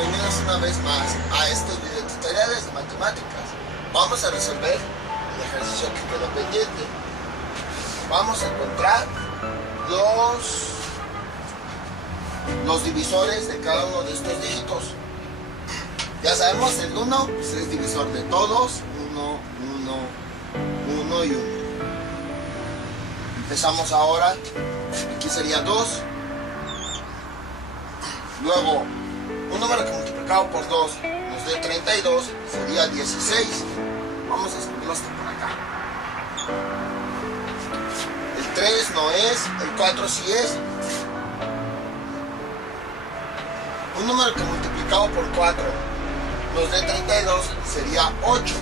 bienvenidos una vez más a estos videotutoriales de matemáticas. Vamos a resolver el ejercicio que quedó pendiente. Vamos a encontrar los divisores de cada uno de estos dígitos. Ya sabemos, el 1 pues, es divisor de todos. 1, 1, 1 y 1. Empezamos ahora. Aquí sería 2. Luego, un número que multiplicado por 2 nos dé 32 sería 16. Vamos a escribirlo hasta por acá. El 3 no es, el 4 sí es. Un número que multiplicado por 4 nos dé 32 sería 8.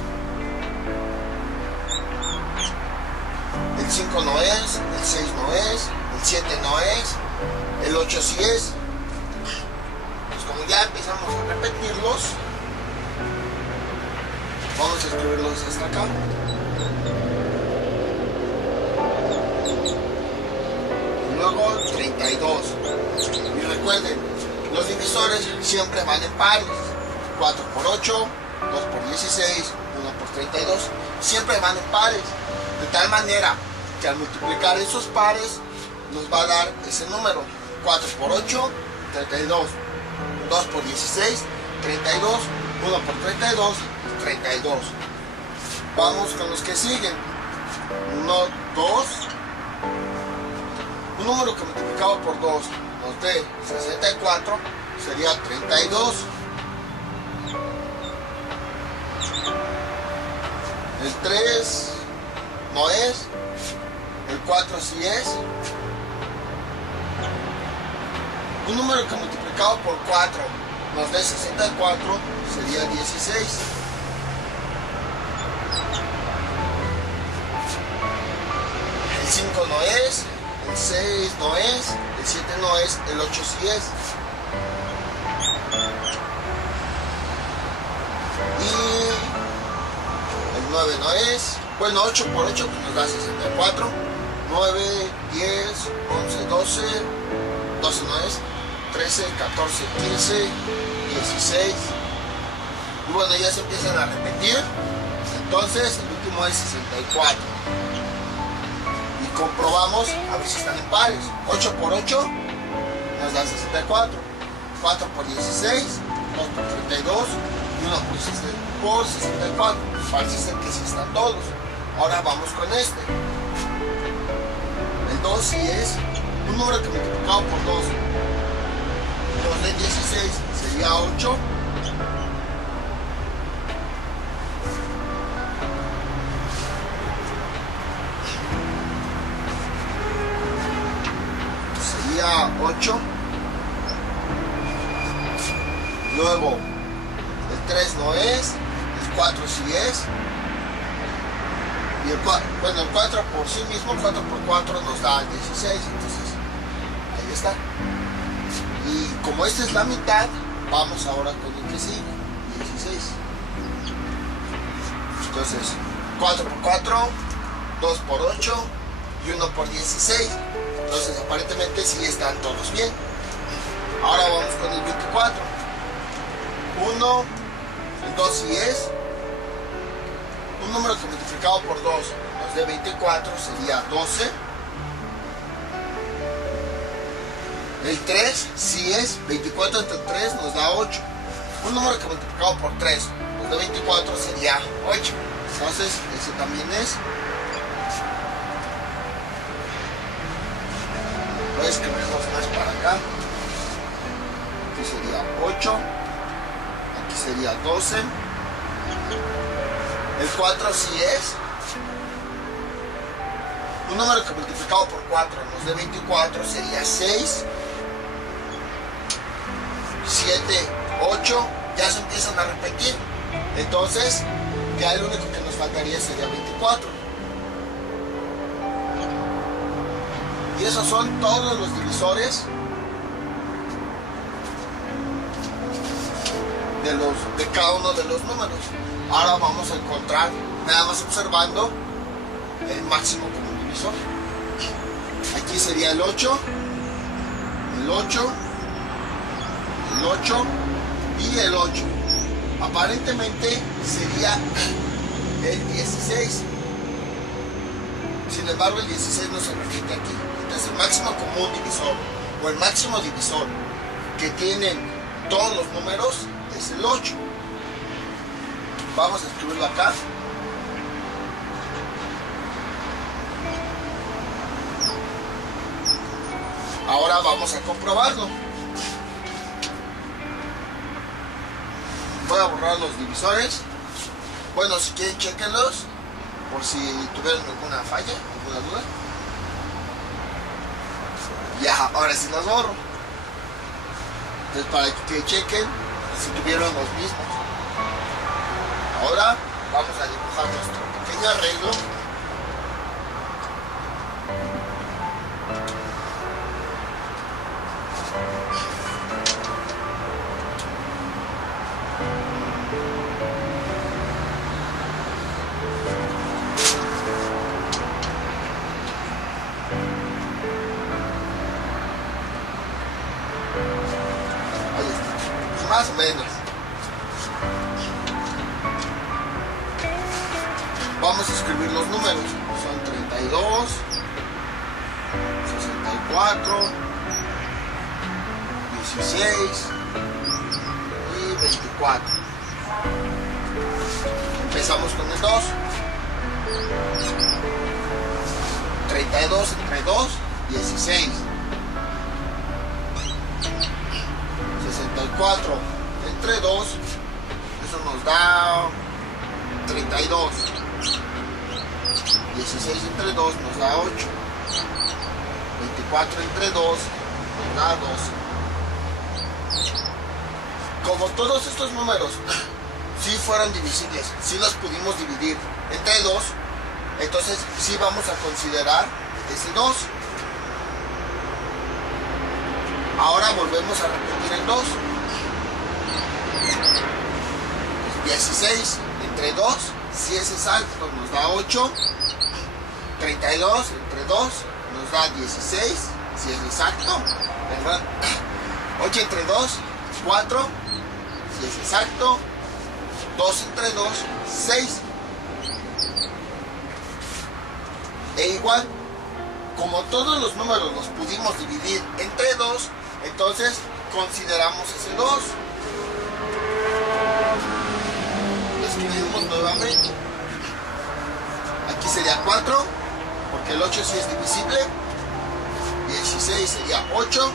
El 5 no es, el 6 no es, el 7 no es, el 8 sí es. Como ya empezamos a repetirlos, vamos a escribirlos hasta acá. Y luego 32. Y recuerden, los divisores siempre van en pares. 4 por 8, 2 por 16, 1 por 32. Siempre van en pares. De tal manera que al multiplicar esos pares nos va a dar ese número. 4 por 8, 32. 2 por 16, 32, 1 por 32, 32. Vamos con los que siguen. 1, 2. Un número que multiplicado por 2 nos dé 64 sería 32. El 3 no es, el 4 sí es. Un número que multiplicado por 4 nos dé 64 sería 16. El 5 no es, el 6 no es, el 7 no es, el 8 sí es. Y el 9 no es. Bueno, 8 por 8 nos da 64. 9, 10, 11, 12. 12 no es. 13, 14, 15, 16. Y bueno, ya se empiezan a repetir. Entonces el último es 64. Y comprobamos a ver si están en pares. 8 por 8 nos da 64. 4 por 16, 2 por 32 y 1 por 64. Parece ser que sí están todos. Ahora vamos con este. El 2 sí es un número que multiplicado por 2 nos dé 16 sería 8. Sería 8. Luego el 3 no es, el 4 sí es. Y el 4 por sí mismo, 4 por 4 nos da 16, entonces ahí está. Y como esta es la mitad, vamos ahora con el que sigue, 16. Entonces, 4 por 4, 2 por 8 y 1 por 16. Entonces, aparentemente sí están todos bien. Ahora vamos con el 24. 1, el 2 sí es. Un número que multiplicado por 2 nos dé 24 sería 12. El 3 sí es, 24 entre 3 nos da 8. Un número que multiplicado por 3 nos da 24 sería 8. Entonces, ese también es. Lo escribimos más para acá. Aquí sería 8. Aquí sería 12. El 4 sí es. Un número que multiplicado por 4 nos dé 24 sería 6. 7, 8, ya se empiezan a repetir. Entonces, ya el único que nos faltaría sería 24. Y esos son todos los divisores de cada uno de los números. Ahora vamos a encontrar, nada más observando, el máximo común divisor. Aquí sería el 8, el 8, el 8, y el 8. Aparentemente sería el 16. Sin embargo, el 16 no se repite aquí. Entonces, el máximo común divisor o el máximo divisor que tienen todos los números es el 8. Vamos a escribirlo acá. Ahora vamos a comprobarlo. Voy a borrar los divisores. Bueno, si quieren, chequenlos por si tuvieron alguna falla, alguna duda. Ya, ahora sí los borro. Entonces, para que chequen si tuvieron los mismos. Ahora vamos a dibujar nuestro pequeño arreglo. Más o menos. Vamos a escribir los números. Son 32, 64, 16 y 24. Empezamos con el 2. 32 entre 2, 16. 64 entre 2, eso nos da 32. 16 entre 2 nos da 8. 24 entre 2 nos da 12. Como todos estos números sí fueron divisibles, sí los pudimos dividir entre 2, entonces sí vamos a considerar ese 2. Ahora volvemos a repetir el 2. 16 entre 2, si es exacto, nos da 8. 32 entre 2 nos da 16, si es exacto, ¿verdad? 8 entre 2, 4, si es exacto. 2 entre 2, 6. E igual, como todos los números los pudimos dividir entre 2, entonces consideramos ese 2. Lo escribimos nuevamente. Aquí sería 4, porque el 8 sí es divisible. 16 sería 8,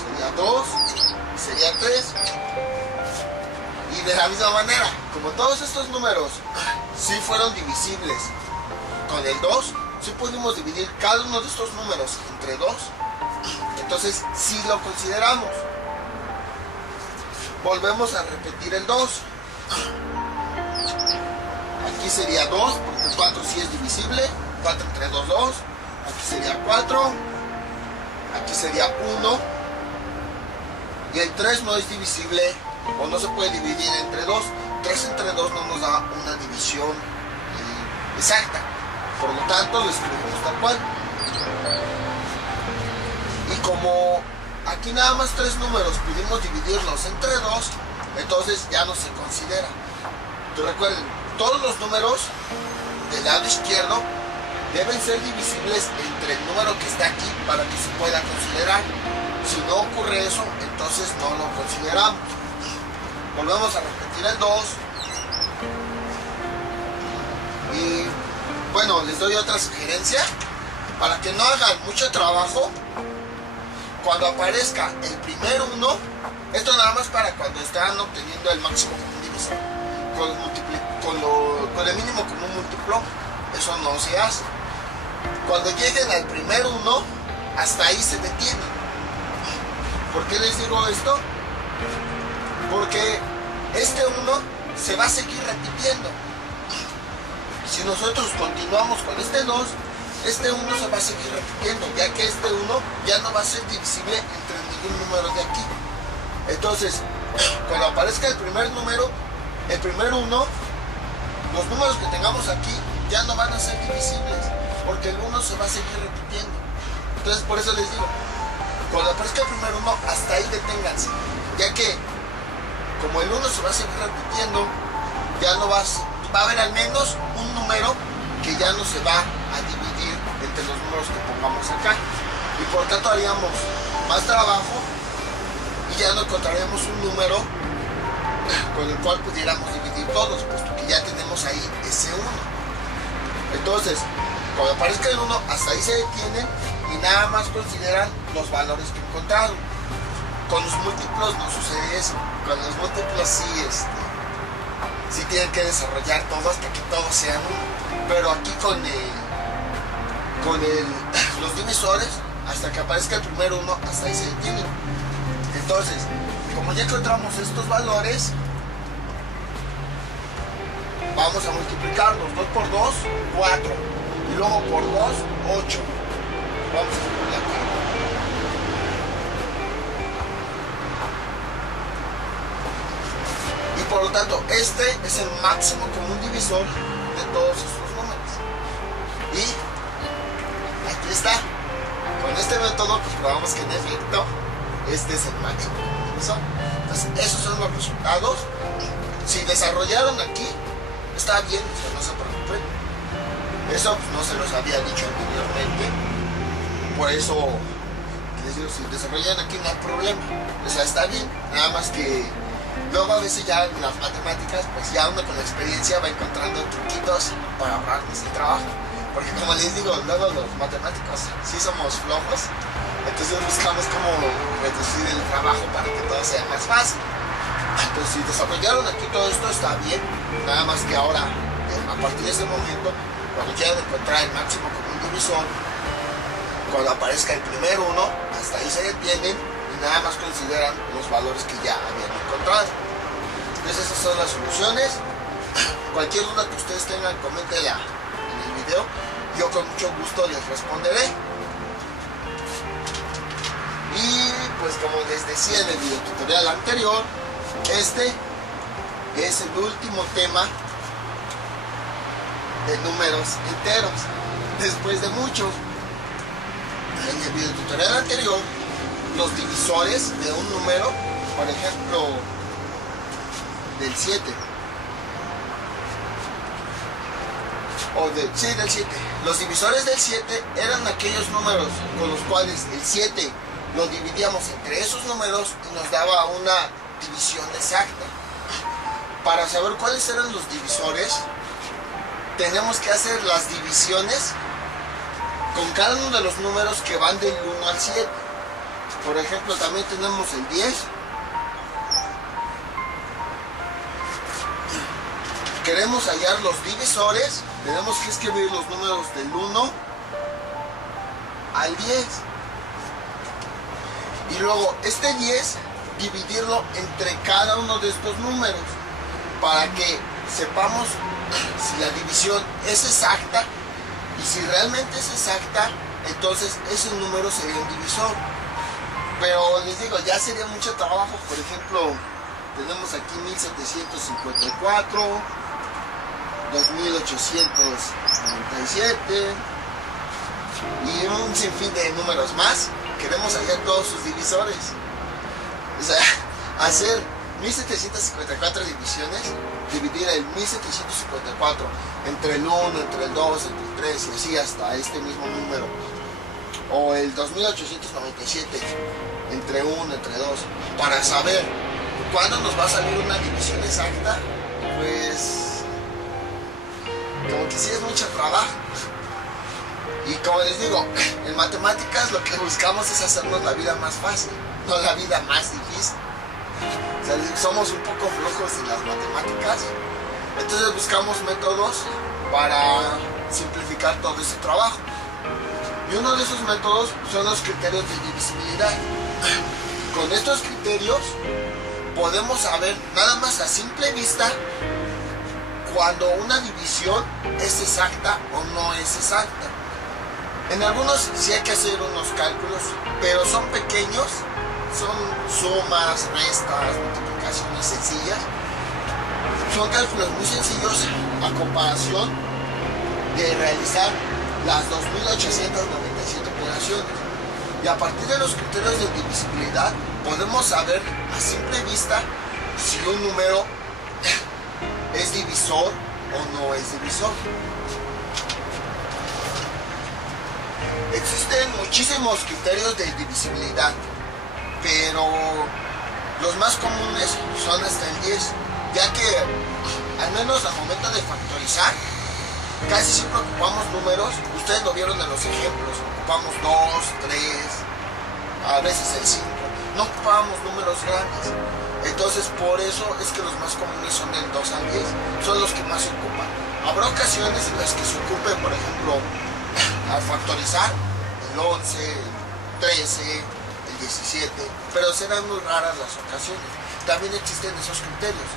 sería 2, sería 3. Y de la misma manera, como todos estos números sí fueron divisibles con el 2, sí pudimos dividir cada uno de estos números entre 2. Entonces sí lo consideramos. Volvemos a repetir el 2. Aquí sería 2, porque el 4 sí es divisible. 4 entre 2, 2. Aquí sería 4. Aquí sería 1. Y el 3 no es divisible, o no se puede dividir entre 2. 3 entre 2 no nos da una división exacta. Por lo tanto, lo escribimos tal cual. Y como aquí nada más 3 números pudimos dividirlos entre 2, entonces ya no se considera. Entonces recuerden, todos los números del lado izquierdo deben ser divisibles entre el número que está aquí para que se pueda considerar. Si no ocurre eso, entonces no lo consideramos. Volvemos a repetir el 2. Y bueno, les doy otra sugerencia. Para que no hagan mucho trabajo, cuando aparezca el primer 1, esto nada más para cuando están obteniendo el máximo común divisor, con el mínimo común múltiplo, eso no se hace. Cuando lleguen al primer 1, hasta ahí se detienen. ¿Por qué les digo esto? Porque este 1 se va a seguir repitiendo. Si nosotros continuamos con este 2, este 1 se va a seguir repitiendo, ya que este 1 ya no va a ser divisible entre ningún número de aquí. Entonces, cuando aparezca el primer número, el primer 1, los números que tengamos aquí ya no van a ser divisibles, porque el 1 se va a seguir repitiendo. Entonces, por eso les digo, cuando aparezca el primer 1, hasta ahí deténganse, ya que como el 1 se va a seguir repitiendo, ya no va a haber al menos un número que ya no se va a dividir entre los números que pongamos acá, y por tanto haríamos más trabajo y ya no encontraríamos un número con el cual pudiéramos dividir todos, puesto que ya tenemos ahí ese 1. Entonces, cuando aparezca el 1, hasta ahí se detienen y nada más consideran los valores que encontraron. Con los múltiplos no sucede eso. Con los múltiplos sí tienen que desarrollar todo hasta que todos sean 1. Pero aquí con los divisores, hasta que aparezca el primer 1, hasta ahí se detienen. Entonces, como ya encontramos estos valores, vamos a multiplicarlos. 2 por 2, 4. Y luego por 2, 8. Vamos a ponerle acá. Y por lo tanto, este es el máximo común divisor de todos estos números. Y aquí está. Con este método, pues probamos que en efecto, este es el máximo común divisor. Entonces, esos son los resultados. Si desarrollaron aquí, está bien, o sea, no se preocupen. Eso pues, no se los había dicho anteriormente. Por eso les digo, si desarrollan aquí no hay problema. O sea, está bien. Nada más que luego a veces ya en las matemáticas, pues ya uno con la experiencia va encontrando truquitos para ahorrarnos el trabajo. Porque como les digo, luego los matemáticos sí somos flojos. Entonces buscamos cómo reducir el trabajo para que todo sea más fácil. Entonces si desarrollaron aquí todo esto está bien. Nada más que ahora, a partir de ese momento, cuando quieran encontrar el máximo común divisor, cuando aparezca el primer 1, hasta ahí se detienen y nada más consideran los valores que ya habían encontrado. Entonces esas son las soluciones. Cualquier duda que ustedes tengan, coméntenla en el video. Yo con mucho gusto les responderé. Y pues como les decía en el video tutorial anterior, este es el último tema de números enteros. Después de muchos, en el video tutorial anterior, los divisores de un número, por ejemplo, del 7, del 7. Los divisores del 7 eran aquellos números con los cuales el 7 lo dividíamos entre esos números y nos daba una división exacta. Para saber cuáles eran los divisores, tenemos que hacer las divisiones con cada uno de los números que van del 1 al 7. Por ejemplo, también tenemos el 10. Queremos hallar los divisores, tenemos que escribir los números del 1 al 10. Y luego este 10 dividirlo entre cada uno de estos números para que sepamos si la división es exacta, y si realmente es exacta, entonces ese número sería un divisor. Pero les digo, ya sería mucho trabajo. Por ejemplo, tenemos aquí 1754, 2897 y un sinfín de números más. Queremos hallar todos sus divisores. O sea, hacer 1754 divisiones, dividir el 1754 entre el 1, entre el 2, entre el 3 y así hasta este mismo número. O el 2897 entre 1, entre 2. Para saber cuándo nos va a salir una división exacta, pues como que sí es mucho trabajo. Y como les digo, en matemáticas lo que buscamos es hacernos la vida más fácil, no la vida más difícil. O sea, somos un poco flojos en las matemáticas, entonces buscamos métodos para simplificar todo ese trabajo. Y uno de esos métodos son los criterios de divisibilidad. Con estos criterios podemos saber, nada más a simple vista, cuando una división es exacta o no es exacta. En algunos sí hay que hacer unos cálculos, pero son pequeños, son sumas, restas, multiplicaciones sencillas. Son cálculos muy sencillos a comparación de realizar las 2897 operaciones. Y a partir de los criterios de divisibilidad podemos saber a simple vista si un número es divisor o no es divisor. Existen muchísimos criterios de divisibilidad, pero los más comunes son hasta el 10, ya que al menos al momento de factorizar casi siempre ocupamos números. Ustedes lo vieron en los ejemplos, ocupamos 2, 3, a veces el 5, no ocupábamos números grandes. Entonces por eso es que los más comunes son del 2 al 10, son los que más se ocupan. Habrá ocasiones en las que se ocupen, por ejemplo, al factorizar el 11, el 13, el 17, pero serán muy raras las ocasiones. También existen esos criterios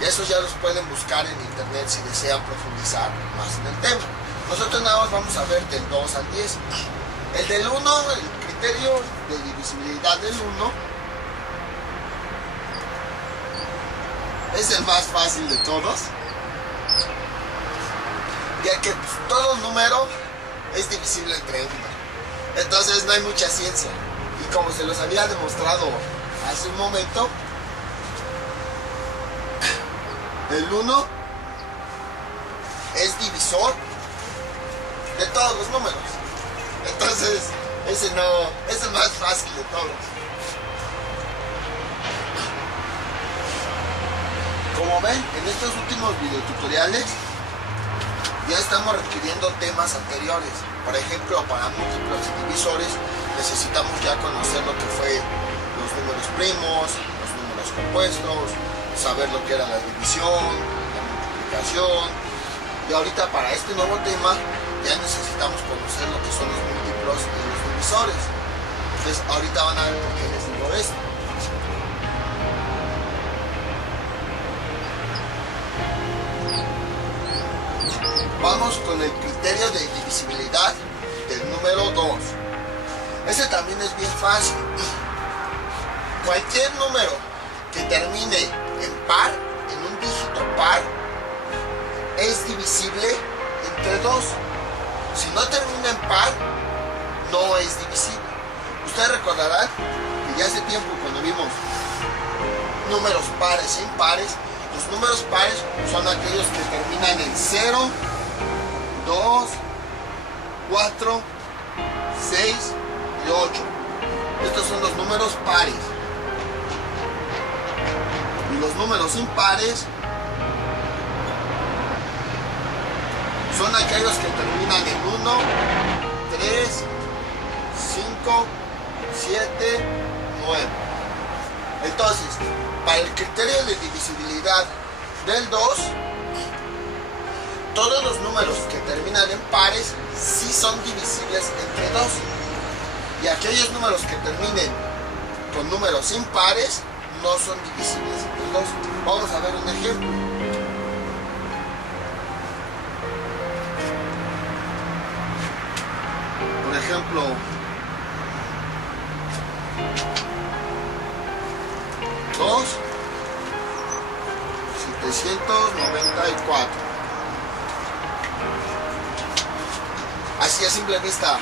y esos ya los pueden buscar en internet si desean profundizar más en el tema. Nosotros nada más vamos a ver del 2 al 10. El del 1, el criterio de divisibilidad del 1 es el más fácil de todos, ya que pues, todo número es divisible entre 1. Entonces no hay mucha ciencia. Y como se los había demostrado hace un momento, el 1 es divisor de todos los números. Entonces ese es el más fácil de todos. Como ven, en estos últimos videotutoriales ya estamos requiriendo temas anteriores. Por ejemplo, para múltiplos y divisores necesitamos ya conocer lo que fue los números primos, los números compuestos, saber lo que era la división, la multiplicación. Y ahorita para este nuevo tema ya necesitamos conocer lo que son los múltiplos y los divisores. Entonces ahorita van a ver por qué les digo esto. Vamos con el criterio de divisibilidad del número 2. Ese también es bien fácil. Cualquier número que termine en par, en un dígito par, es divisible entre 2. Si no termina en par, no es divisible. Ustedes recordarán que ya hace tiempo, cuando vimos números pares e impares, los números pares son aquellos que terminan en 0, 2, 4, 6 y 8. Estos son los números pares. Y los números impares son aquellos que terminan en 1, 3, 5, 7, 9. Entonces, para el criterio de divisibilidad del 2, todos los números que terminan en pares sí son divisibles entre 2. Y aquellos números que terminen con números impares no son divisibles entre 2. Vamos a ver un ejemplo. Por ejemplo, 2, 794. Así a simple vista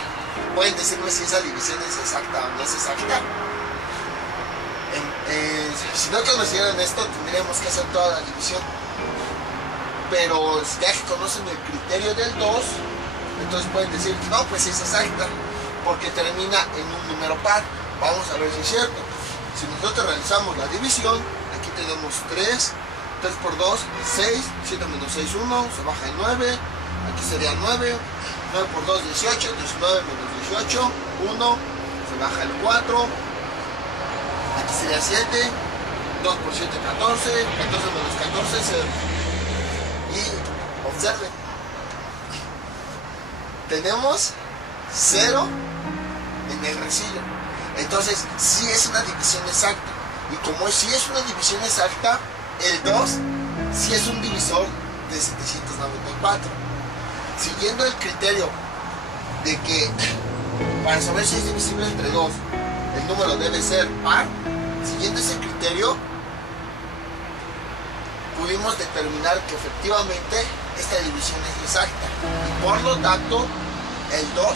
pueden decirme si esa división es exacta o no es exacta. Si no conocieran esto, tendríamos que hacer toda la división. Pero ya que conocen el criterio del 2, entonces pueden decir, no, pues es exacta, porque termina en un número par. Vamos a ver si es cierto. Si nosotros realizamos la división, aquí tenemos 3 por 2, 6, 7 menos 6, 1, se baja el 9, aquí sería 9, 9 por 2, 18, 19 menos 18, 1, se baja el 4, aquí sería 7, 2 por 7, 14, 14 menos 14, 0. Y observen, tenemos 0 en el recillo. Entonces, sí es una división exacta. Y como sí es una división exacta, el 2 sí es un divisor de 794. Siguiendo el criterio de que para saber si es divisible entre 2, el número debe ser par, siguiendo ese criterio, pudimos determinar que efectivamente esta división es exacta. Y por lo tanto, el 2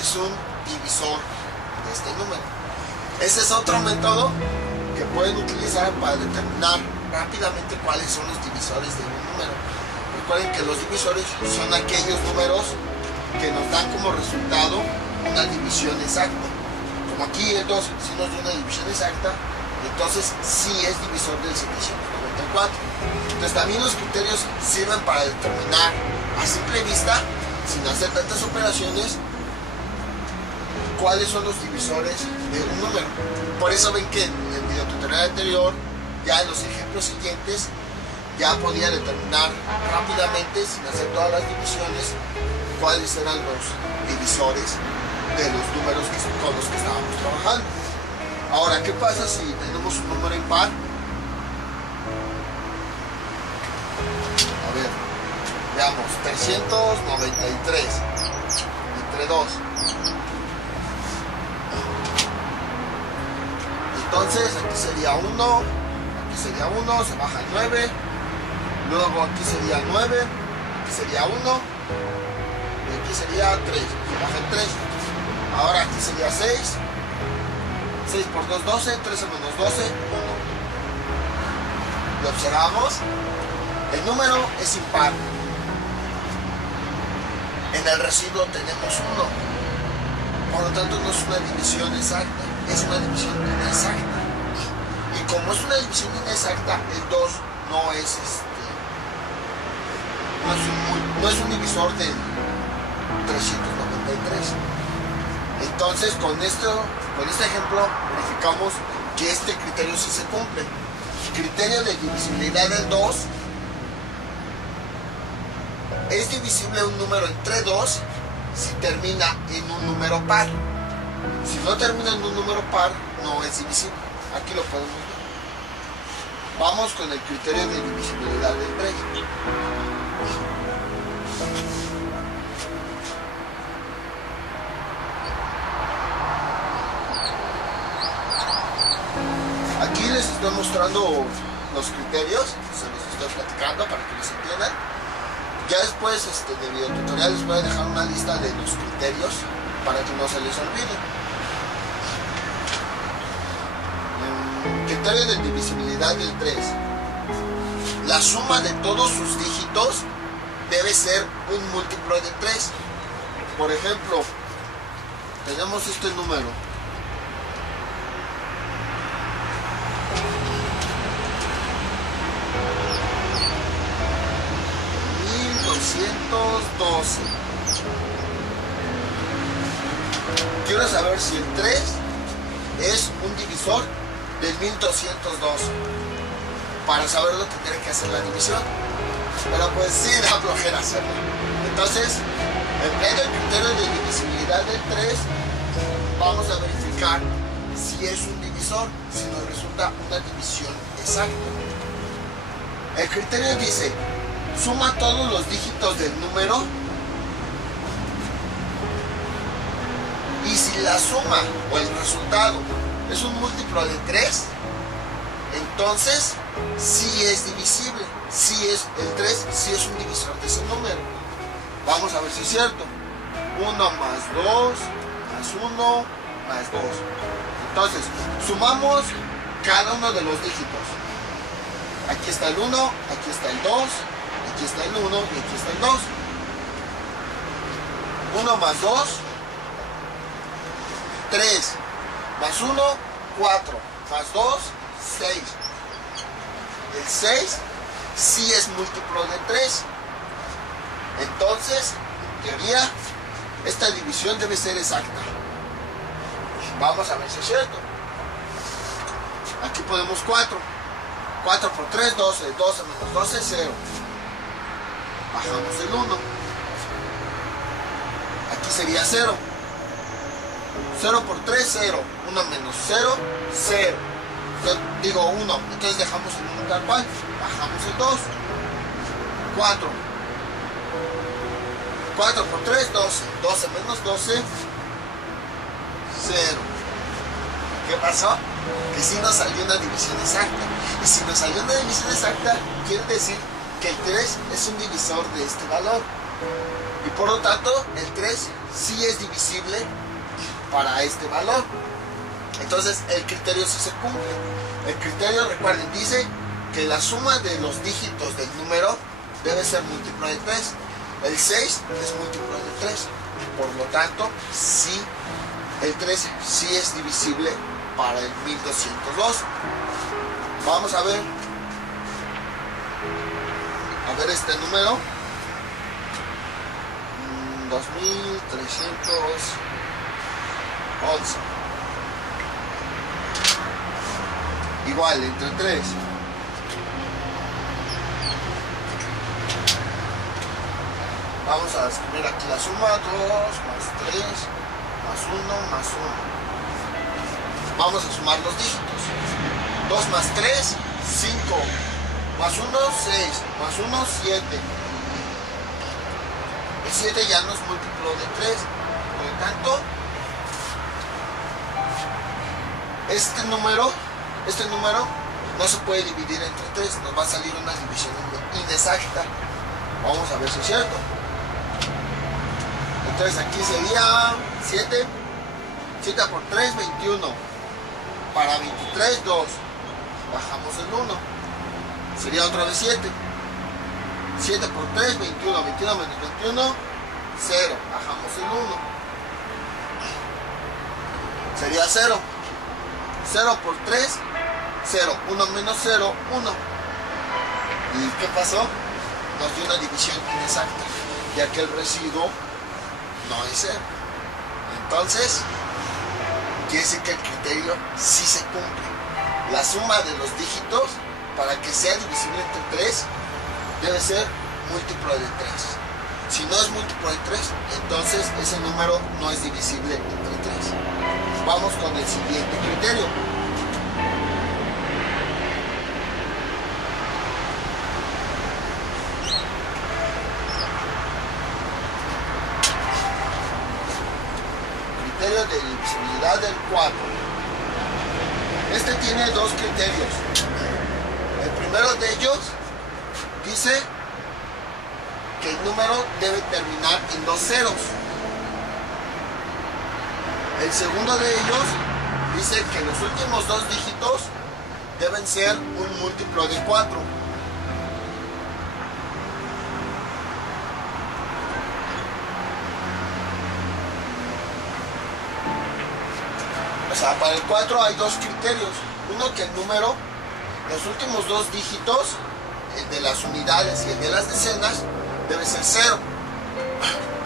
es un divisor de este número. Ese es otro método que pueden utilizar para determinar rápidamente cuáles son los divisores de un número. Recuerden que los divisores son aquellos números que nos dan como resultado una división exacta. Como aquí el 2 sí nos dio una división exacta, entonces sí es divisor del 794. Entonces también los criterios sirven para determinar a simple vista, sin hacer tantas operaciones, cuáles son los divisores de un número. Por eso ven que en el video tutorial anterior, ya en los ejemplos siguientes, ya podía determinar rápidamente, sin hacer todas las divisiones, cuáles eran los divisores de los números con los que estábamos trabajando. Ahora, ¿qué pasa si tenemos un número impar? A ver, veamos, 393 entre 2. Entonces, aquí sería 1, aquí sería 1, se baja el 9, luego aquí sería 9, aquí sería 1, y aquí sería 3, se baja el 3. Ahora aquí sería 6, 6 por 2, 12, 13 menos 12, 1. Lo observamos, el número es impar. En el residuo tenemos 1, por lo tanto no es una división exacta, es una división inexacta. Y como es una división inexacta, el 2 no es un divisor del 393. Entonces con este ejemplo verificamos que este criterio sí se cumple. Criterio de divisibilidad del 2: es divisible un número entre 2 si termina en un número par. Si no termina en un número par, no es divisible. Aquí lo podemos ver. Vamos con el criterio de divisibilidad del 3. Aquí les estoy mostrando los criterios, se los estoy platicando para que los entiendan. Ya después del video tutorial les voy a dejar una lista de los criterios para que no se les olvide. Criterio de divisibilidad del 3: la suma de todos sus dígitos debe ser un múltiplo de 3. Por ejemplo, tenemos este número. Quiero saber si el 3 es un divisor del 1212 para saber lo que tiene que hacer la división. Pero pues sí da flojera hacerlo. Entonces, empleando el criterio de divisibilidad del 3, vamos a verificar si es un divisor, si nos resulta una división exacta. El criterio dice: suma todos los dígitos del número, y si la suma o el resultado es un múltiplo de 3, entonces sí es divisible. El 3 sí es un divisor de ese número. Vamos a ver si es cierto. 1 más 2 más 1 más 2. Entonces, sumamos cada uno de los dígitos. Aquí está el 1, aquí está el 2, aquí está el 1 y aquí está el 2. 1 más 2, 3. Más 1, 4. Más 2, 6. El 6 sí es múltiplo de 3. Entonces, en teoría, esta división debe ser exacta. Vamos a ver si es cierto. Aquí ponemos 4. 4 por 3, 12. 12 menos 12, 0. Bajamos el 1. Aquí sería 0. 0 por 3, 0. 1 menos 0, 0. Digo 1. Entonces dejamos el 1 tal cual. Bajamos el 2. 4. 4 por 3, 12. 12 menos 12, 0. ¿Qué pasó? Que sí nos salió una división exacta. Y si nos salió una división exacta, quiere decir que el 3 es un divisor de este valor. Y por lo tanto, el 3 sí es divisible para este valor. Entonces el criterio sí se cumple. El criterio, recuerden, dice que la suma de los dígitos del número debe ser múltiplo de 3. El 6 es múltiplo de 3. Por lo tanto, sí, el 3 sí es divisible para el 1202. Vamos a ver este número. 2311. Igual, entre 3. Vamos a escribir aquí la suma. 2 más 3 más 1 más 1. Vamos a sumar los dígitos. 2 más 3, 5. Más 1, 6. Más 1, 7. El 7 ya no es múltiplo de 3. Por lo tanto, este número no se puede dividir entre 3. Nos va a salir una división inexacta. Vamos a ver si es cierto. Entonces aquí sería 7. 7 por 3, 21. Para 23, 2. Bajamos el 1. Sería otra vez 7. 7 por 3, 21. 21 menos 21, 0. Bajamos el 1. Sería 0. 0 por 3, 0. 1 menos 0, 1. ¿Y qué pasó? Nos dio una división inexacta, ya que el residuo no es 0. Entonces, quiere decir que el criterio sí se cumple. La suma de los dígitos, para que sea divisible entre 3, debe ser múltiplo de 3. Si no es múltiplo de 3, entonces ese número no es divisible entre 3. Vamos con el siguiente criterio. Criterio de divisibilidad del 4. Este tiene dos criterios. El primero de ellos dice que el número debe terminar en 2 ceros. El segundo de ellos dice que los últimos dos dígitos deben ser un múltiplo de 4. O sea, para el 4 hay dos criterios. Uno, que el número, los últimos dos dígitos, el de las unidades y el de las decenas, debe ser 0.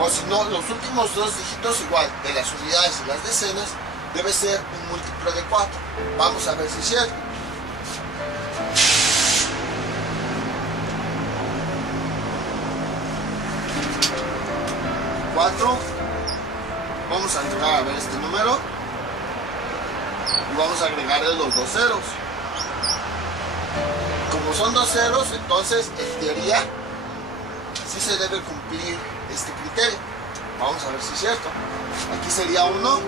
O si no, los últimos dos dígitos igual, de las unidades y las decenas, debe ser un múltiplo de 4. Vamos a ver si es cierto. Vamos a agregar a ver este número y vamos a agregarle los dos ceros. Como son dos ceros, entonces en teoría sí se debe cumplir este criterio. Vamos a ver si es cierto. Aquí sería 1,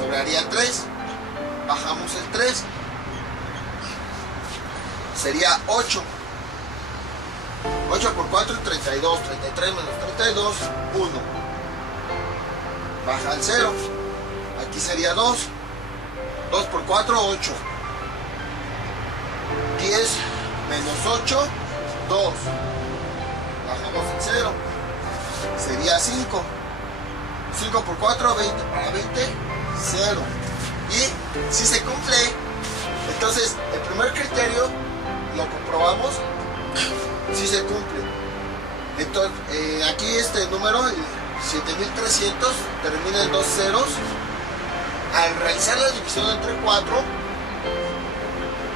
sobraría 3, bajamos el 3, sería 8. 8 por 4 es 32, 33 menos 32, 1. Baja el 0. Aquí sería 2. 2 por 4, 8. 10 menos 8, 2. Bajamos el 0. Sería 5. 5 por 4, 20. Para 20, 0. Y si se cumple, entonces el primer criterio lo comprobamos, si se cumple. Entonces, aquí este número, el 7300, termina en dos ceros. Al realizar la división entre 4,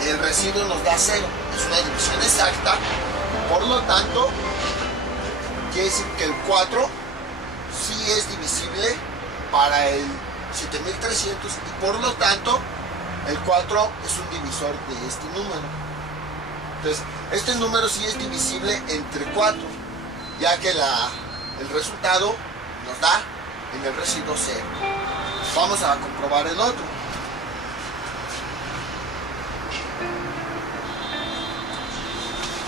el residuo nos da 0. Es una división exacta. Por lo tanto, quiere decir que el 4 sí es divisible para el 7300 y por lo tanto el 4 es un divisor de este número. Entonces, este número sí es divisible entre 4, ya que el resultado nos da en el residuo 0. Vamos a comprobar el otro.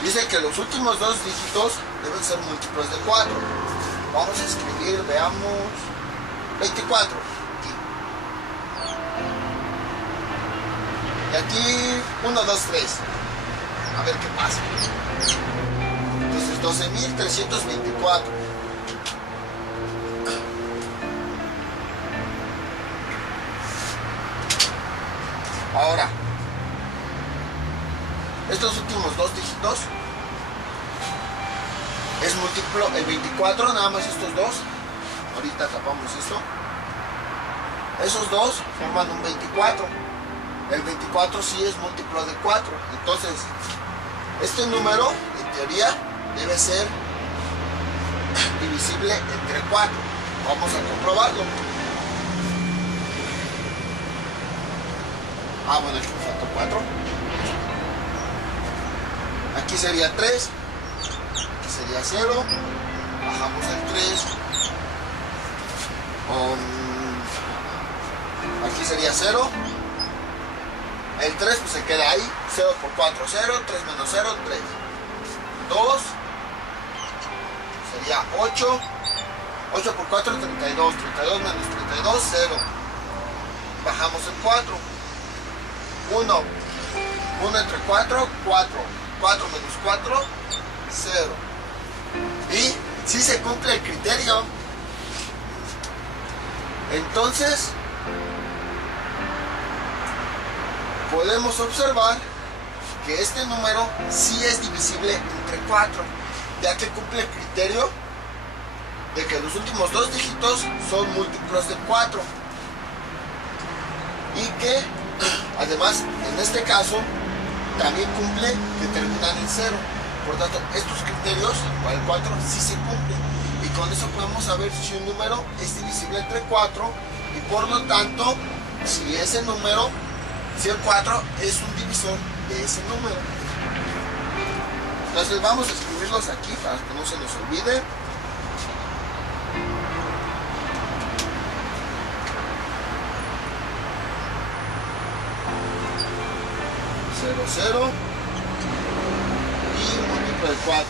Dice que los últimos dos dígitos deben ser múltiplos de 4. Vamos a escribir, veamos, 24. Aquí. Y aquí 1, 2, 3. A ver qué pasa. Entonces 12.324. Ahora, estos últimos dos dígitos es múltiplo, el 24, nada más estos dos. Ahorita tapamos esto. Esos dos forman un 24. El 24 sí es múltiplo de 4. Entonces, este número, en teoría, debe ser divisible entre 4. Vamos a comprobarlo. Ah, bueno, aquí me faltó 4. Aquí sería 3. Aquí sería 0. Bajamos el 3. Aquí sería 0. El 3 pues se queda ahí. 0 por 4, 0. 3 menos 0, 3. 2. Sería 8. 8 por 4, 32. 32 menos 32, 0. Bajamos el 4. 1. 1 entre 4, 4. 4 menos 4, 0. Y si se cumple el criterio. Entonces, podemos observar que este número sí es divisible entre 4, ya que cumple el criterio de que los últimos dos dígitos son múltiplos de 4. Y que, además, en este caso, también cumple que terminan en 0. Por tanto, estos criterios para el 4 sí se cumplen. Y con eso podemos saber si un número es divisible entre 4 y por lo tanto, si ese número, si el 4 es un divisor de ese número. Entonces vamos a escribirlos aquí para que no se nos olvide. 0 y múltiplo de 4.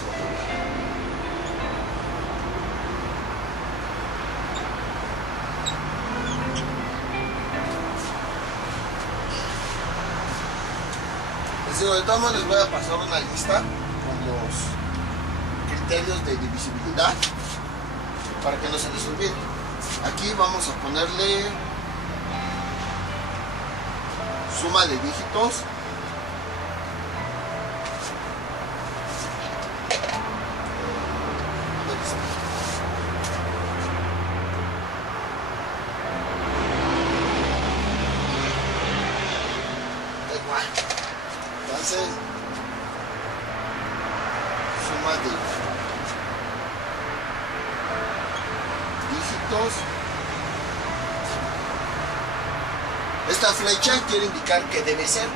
Les digo, de todos modos les voy a pasar una lista con los criterios de divisibilidad para que no se les olvide. Aquí vamos a ponerle suma de dígitos. Entonces, suma de dígitos. Esta flecha quiere indicar que debe ser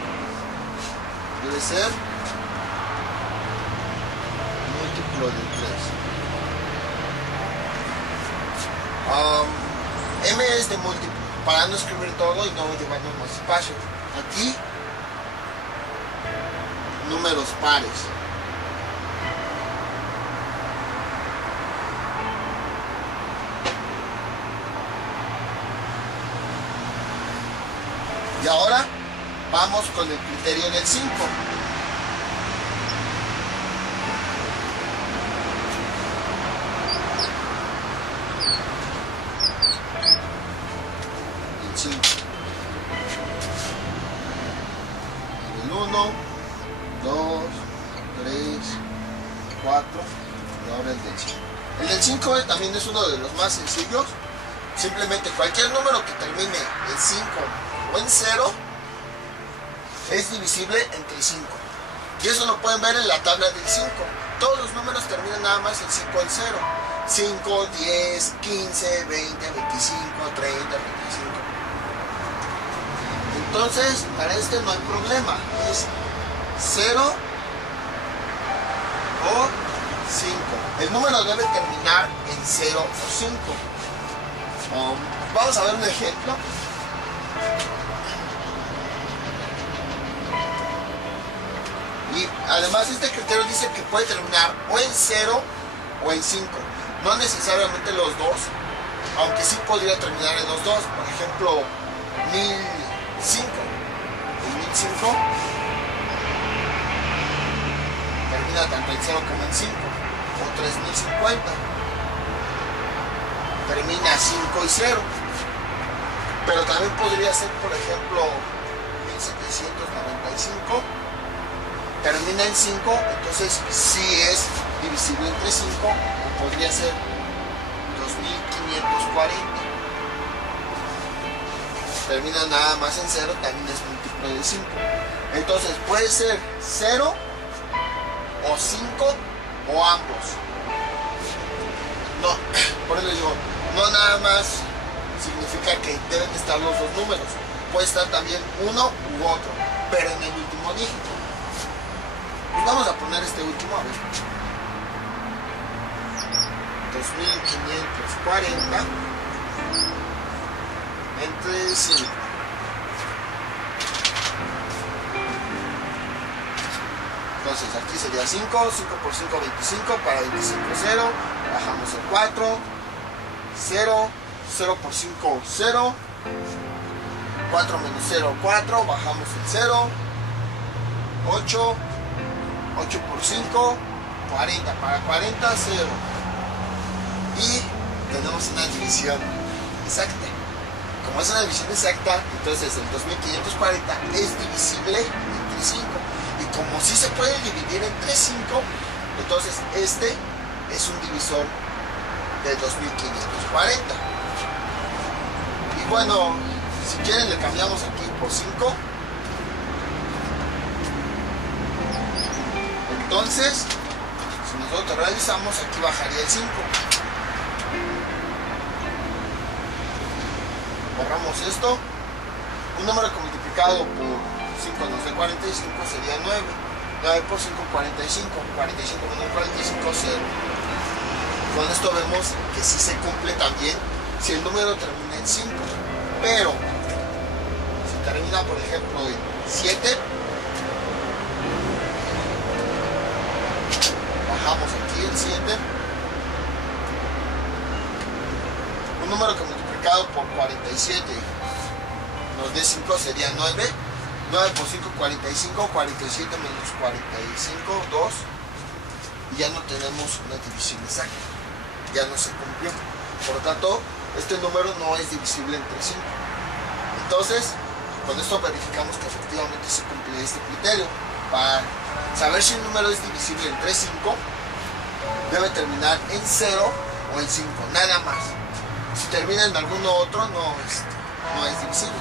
múltiplo de 3. M es de múltiplo, para no escribir todo y no llevarnos más espacio. Aquí números pares. Y ahora vamos con el criterio del 5. El 5. El 1, 2, 3, 4 y ahora el del 5. El del 5 también es uno de los más sencillos. Simplemente cualquier número que termine en 5 o en 0 es divisible entre 5. Y eso lo pueden ver en la tabla del 5. Todos los números terminan nada más en 5 o en 0. 5, 10, 15, 20, 25, 30, 25. Entonces, para este no hay problema. Es 0 o 5. El número debe terminar en 0 o 5. Vamos a ver un ejemplo. Y además este criterio dice que puede terminar o en 0 o en 5. No necesariamente los dos, aunque sí podría terminar en los dos. Por ejemplo, 1005. El 5, termina tanto en 0 como en 5, o 3050, termina 5 y 0, pero también podría ser, por ejemplo, 1795, termina en 5, entonces sí es divisible entre 5, o podría ser 2540, termina nada más en 0, también es múltiplo de 5. Entonces puede ser 0 o 5 o ambos. No, por eso digo, no nada más significa que deben estar los dos números, puede estar también uno u otro, pero en el último dígito. Y vamos a poner este último, a ver. 2540 entre 5. Entonces aquí sería 5, 5 por 5, 25, para 25, 0, bajamos el 4, 0, 0 por 5, 0, 4 menos 0, 4, bajamos el 0, 8, 8 por 5, 40, para 40, 0. Y tenemos una división exacta. Como es una división exacta, entonces el 2540 es divisible entre 5. Y como sí se puede dividir entre 5, entonces este es un divisor de 2540. Y bueno, si quieren le cambiamos aquí por 5. Entonces, si nosotros realizamos, aquí bajaría el 5. Borramos esto. Un número multiplicado por 5 nos da 45, sería 9. 9 por 5, 45. 45 menos 45, 0. Con esto vemos que sí se cumple también si el número termina en 5. Pero, si termina, por ejemplo, en 7, bajamos aquí el 7. Un número que multiplicado por 47 nos dé 5 sería 9. 9 por 5, 45. 47 menos 45, 2. Y ya no tenemos una división exacta. Ya no se cumplió. Por lo tanto, este número no es divisible entre 5. Entonces, con esto verificamos que efectivamente se cumple este criterio. Para saber si un número es divisible entre 5, debe terminar en 0 o en 5, nada más. Si termina en alguno otro, no es divisible.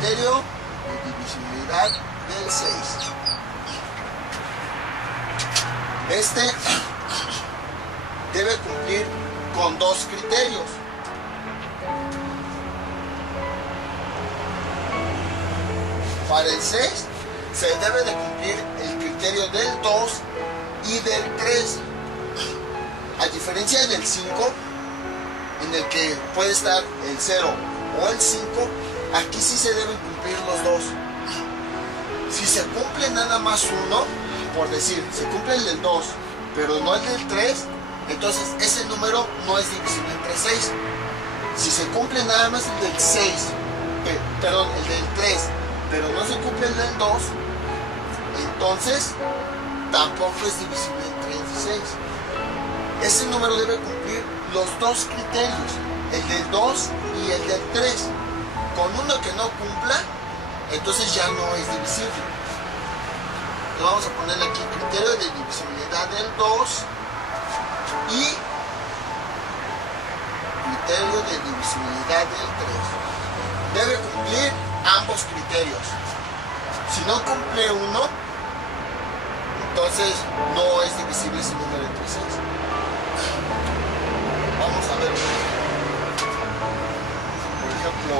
Criterio de divisibilidad del 6. Este debe cumplir con dos criterios. Para el 6 se debe de cumplir el criterio del 2 y del 3. A diferencia del 5, en el que puede estar el 0 o el 5, aquí sí se deben cumplir los dos. Si se cumple nada más uno, por decir, se cumple el del 2, pero no el del 3, entonces ese número no es divisible entre 6. Si se cumple nada más el del 6, perdón, el del 3, pero no se cumple el del 2, entonces tampoco es divisible entre 6. Ese número debe cumplir los dos criterios, el del 2 y el del 3. Con uno que no cumpla, entonces ya no es divisible. Le vamos a ponerle aquí criterio de divisibilidad del 2 y criterio de divisibilidad del 3. Debe cumplir ambos criterios. Si no cumple uno, entonces no es divisible ese número entre 6. Vamos a ver. Por ejemplo,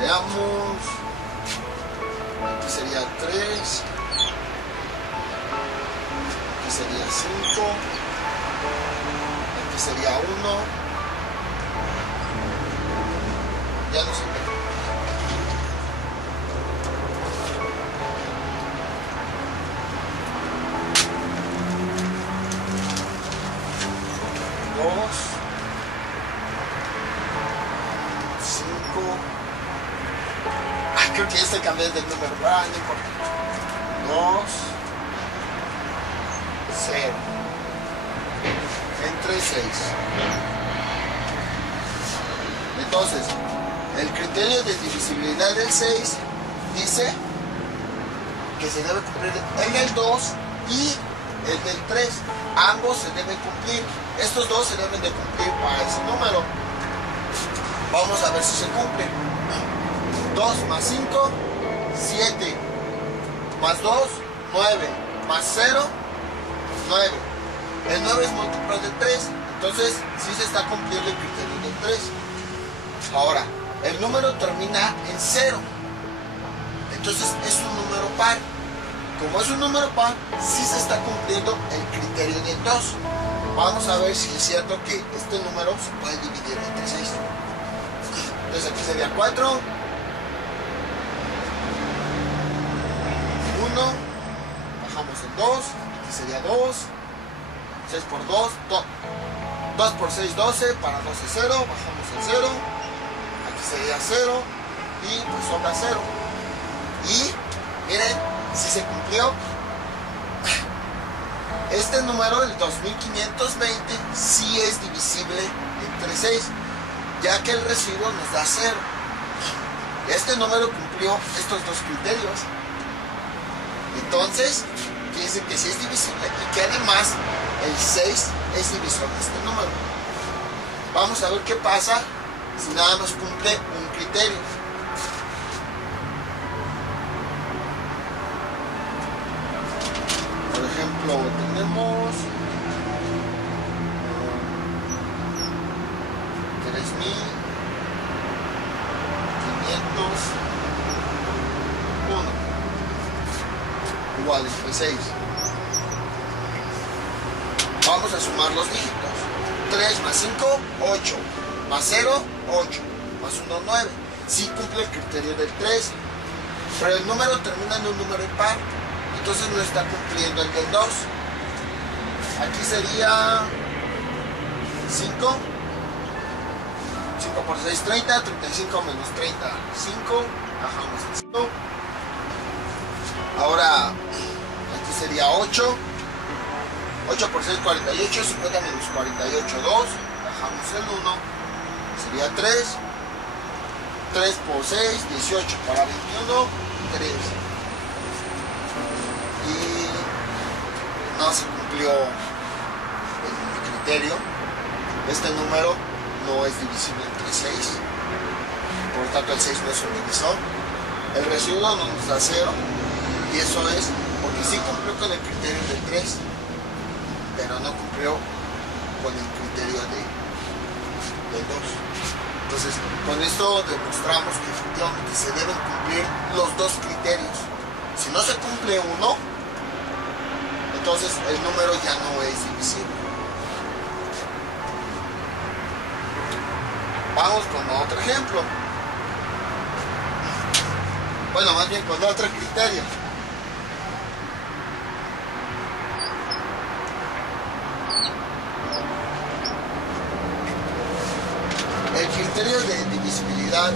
veamos. Aquí sería 3. Aquí sería 5. Aquí sería 1. Ya no sé. Creo que ya estoy cambiando el número. No importa. 2, 0. Entre 6. Entonces, el criterio de divisibilidad del 6 dice que se debe cumplir el del 2 y el del 3. Ambos se deben cumplir. Estos dos se deben de cumplir para ese número. Vamos a ver si se cumple. 2 más 5, 7. Más 2, 9. Más 0, 9. El 9 es múltiplo del 3. Entonces, sí se está cumpliendo el criterio del 3. Ahora, el número termina en 0. Entonces, es un número par. Como es un número par, sí se está cumpliendo el criterio del 2. Vamos a ver si es cierto que este número se puede dividir entre 6. Entonces, aquí sería 4. 1, bajamos el 2, aquí sería 2, 6 por 2, 2 por 6, 12, para 2 es 0, bajamos el 0, aquí sería 0 y pues sobra 0. Y miren, si se cumplió, este número, el 2520, sí es divisible entre 6, ya que el residuo nos da 0. Este número cumplió estos dos criterios. Entonces, quiere decir que sí es divisible y que además el 6 es divisor de este número. Vamos a ver qué pasa si nada más cumple un criterio. Por ejemplo, tenemos 3501 igual entre 6. Vamos a sumar los dígitos. 3 más 5, 8. Más 0, 8. Más 1, 9. Sí cumple el criterio del 3. Pero el número termina en un número impar. Entonces no está cumpliendo el del 2. Aquí sería 5. 5 por 6, 30. 35 menos 30, 5. Bajamos el 5. Ahora, aquí sería 8. 8 por 6, 48. 50 menos 48, 2. Bajamos el 1. Sería 3. 3 por 6, 18. Para 21, 3. Y no se cumplió el criterio. Este número no es divisible entre 6. Por lo tanto, el 6 no es un divisor. El residuo no nos da 0. Y eso es porque sí cumplió con el criterio del 3, pero no cumplió con el criterio del 2. Entonces, con esto demostramos que efectivamente se deben cumplir los dos criterios. Si no se cumple uno, entonces el número ya no es divisible. Vamos con otro ejemplo. Bueno, más bien con otro criterio. El criterio de divisibilidad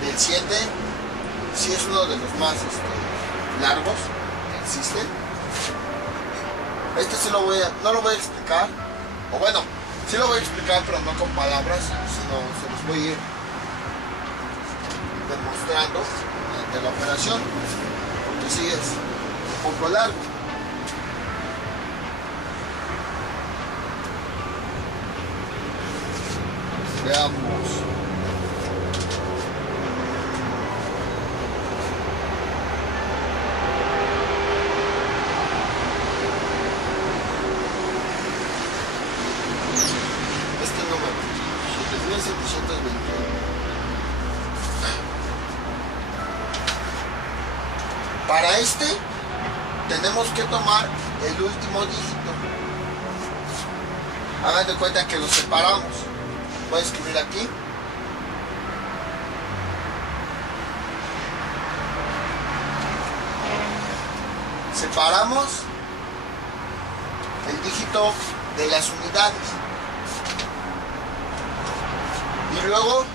del 7 sí es uno de los más largos que existen. Este sí no lo voy a explicar, o bueno, sí lo voy a explicar, pero no con palabras, sino se los voy a ir demostrando mediante la operación, porque sí es un poco largo. Veamos. Este número, 7721. Para este, tenemos que tomar el último dígito. Hagan de cuenta que lo separamos. Voy a escribir aquí. Separamos el dígito de las unidades. Y luego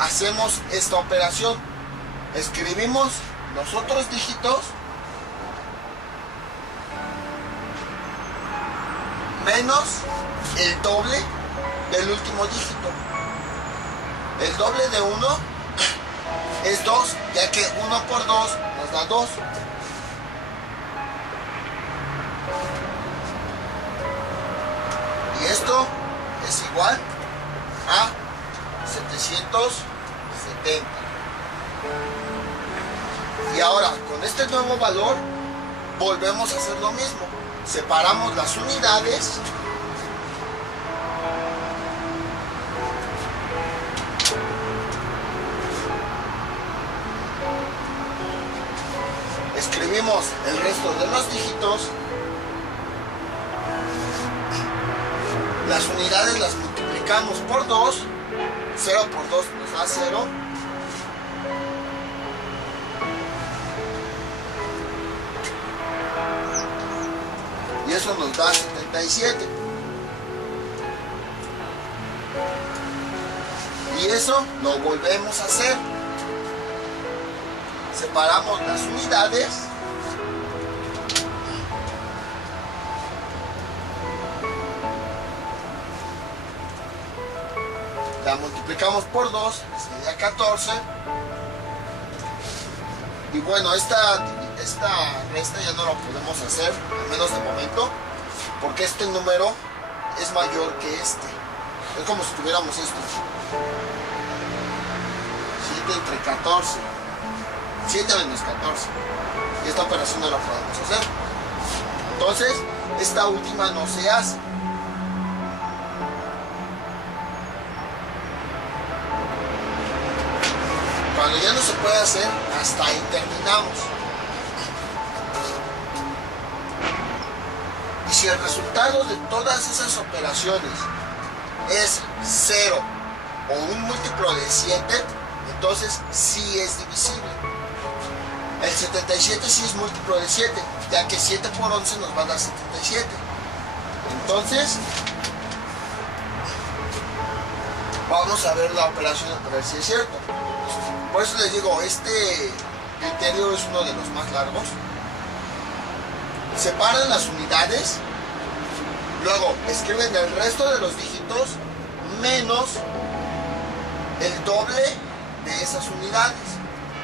hacemos esta operación. Escribimos los otros dígitos menos el doble del último dígito. El doble de 1 es 2, ya que 1 por 2 nos da 2. Y esto es igual a 770. Y ahora, con este nuevo valor, volvemos a hacer lo mismo. Separamos las unidades. Escribimos el resto de los dígitos. Las unidades las multiplicamos por 2. 0 por 2 nos da 0. Y eso nos da 77. Y eso lo volvemos a hacer. Separamos las unidades. La multiplicamos por 2, sería 14. Y bueno, esta resta ya no la podemos hacer, al menos de momento, porque este número es mayor que este. Es como si tuviéramos esto. 7 entre 14. 7 menos 14. Y esta operación no la podemos hacer. Entonces, esta última no se hace. Cuando ya no se puede hacer, hasta ahí terminamos. Y si el resultado de todas esas operaciones es 0 o un múltiplo de 7, entonces sí es divisible. El 77 sí es múltiplo de 7, ya que 7 por 11 nos va a dar 77. Entonces, vamos a ver la operación a ver si es cierto. Por eso les digo, este criterio es uno de los más largos. Separan las unidades, luego escriben el resto de los dígitos menos el doble de esas unidades,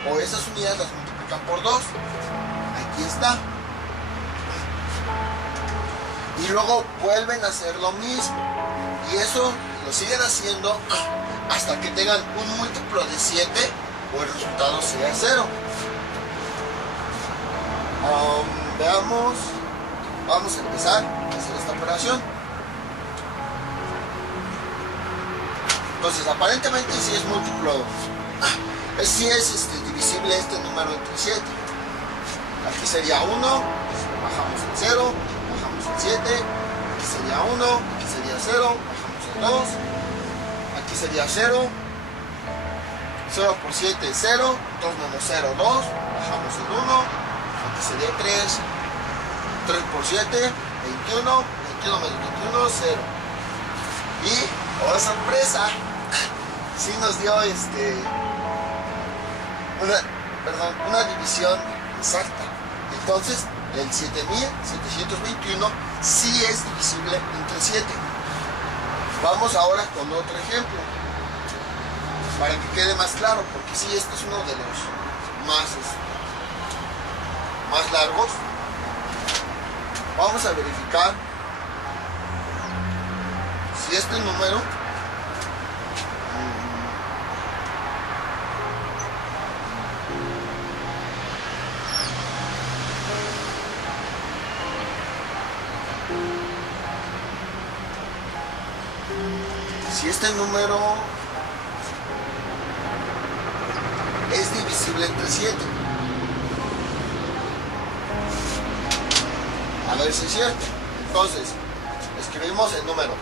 o esas unidades las multiplican por 2. Aquí está. Y luego vuelven a hacer lo mismo, y eso lo siguen haciendo hasta que tengan un múltiplo de 7 o el resultado sea 0. Veamos, vamos a empezar a hacer esta operación. Entonces, aparentemente sí es múltiplo, sí es divisible este número entre 7. Aquí sería 1, bajamos el 0, bajamos el 7, aquí sería 1, aquí sería 0, bajamos el 2, aquí sería 0, 0 por 7 es 0, 2 menos 0, 2, bajamos el 1, aquí sería 3, 3 por 7, 21, 21 menos 21, 0. Y, oh sorpresa, sí nos dio una división exacta. Entonces, el 7721 sí es divisible entre 7. Vamos ahora con otro ejemplo, para que quede más claro, porque sí, este es uno de los más largos. Vamos a verificar si este número es divisible entre 7. A ver si es cierto. Entonces, escribimos el número.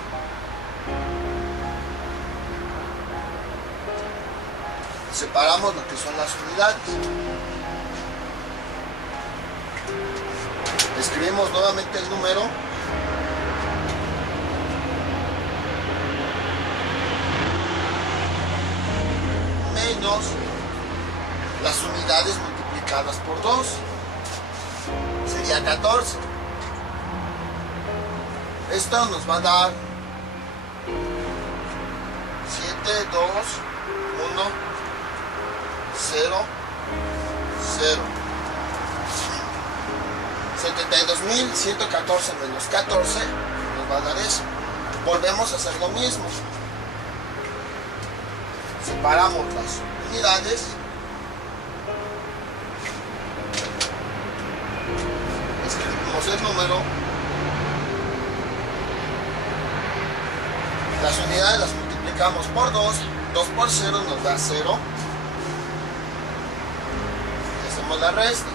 Separamos lo que son las unidades. Escribimos nuevamente el número. menos las unidades multiplicadas por 2. Sería 14. Esto nos va a dar 7, 2, 1, 0, 0. 72.114 menos 14 nos va a dar eso. Volvemos a hacer lo mismo. Separamos las unidades. Escribimos el número. Las unidades las multiplicamos por 2. 2 por 0 nos da 0. Y hacemos la resta.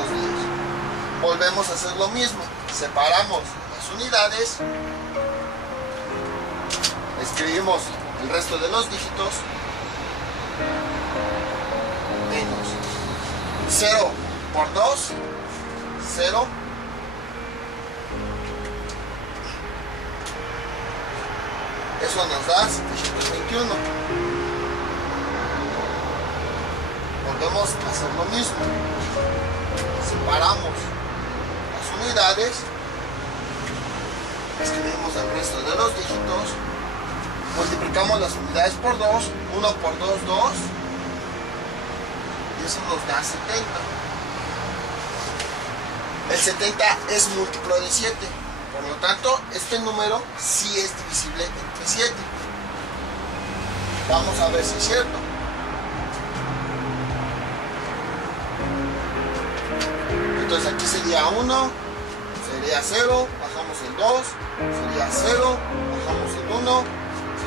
7.210. Volvemos a hacer lo mismo. Separamos las unidades. Escribimos el resto de los dígitos. Menos 0 por 2, 0. Eso nos da 721. Volvemos a hacer lo mismo. Separamos las unidades. Escribimos el resto de los dígitos. Multiplicamos las unidades por 2. 1 por 2, 2. Y eso nos da 70. El 70 es múltiplo de 7. Por lo tanto, este número sí es divisible entre 7. Vamos a ver si es cierto. Entonces aquí sería 1, sería 0, bajamos el 2, sería 0, bajamos el 1,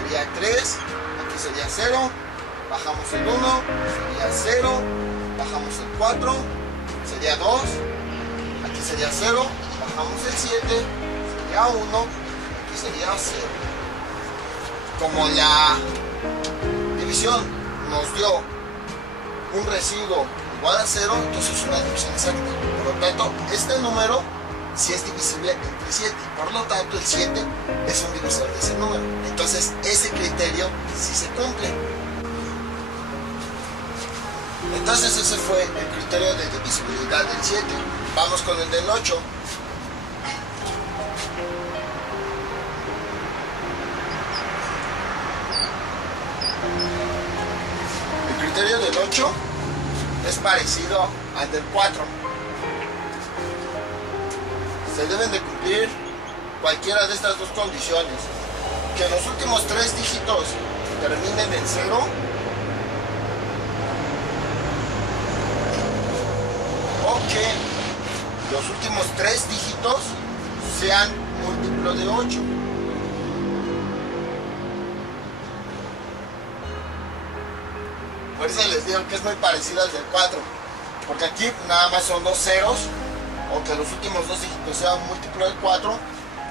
sería 3, aquí sería 0, bajamos el 1, sería 0, bajamos el 4, sería 2, aquí sería 0, bajamos el 7, sería 1, aquí sería 0. Como la división nos dio un residuo igual a 0, entonces es una división exacta. Por lo tanto, este número sí es divisible entre 7. Por lo tanto, el 7 es un divisor de ese número. Entonces, ese criterio sí se cumple. Entonces, ese fue el criterio de divisibilidad del 7. Vamos con el del 8. El criterio del 8 es parecido al del 4. Se deben de cumplir cualquiera de estas dos condiciones. Que los últimos 3 dígitos terminen en 0. O que los últimos 3 dígitos sean múltiplo de 8. Por eso les digo que es muy parecido al del 4. Porque aquí nada más son 2 ceros. O que los últimos 2 dígitos sean múltiplo de 4.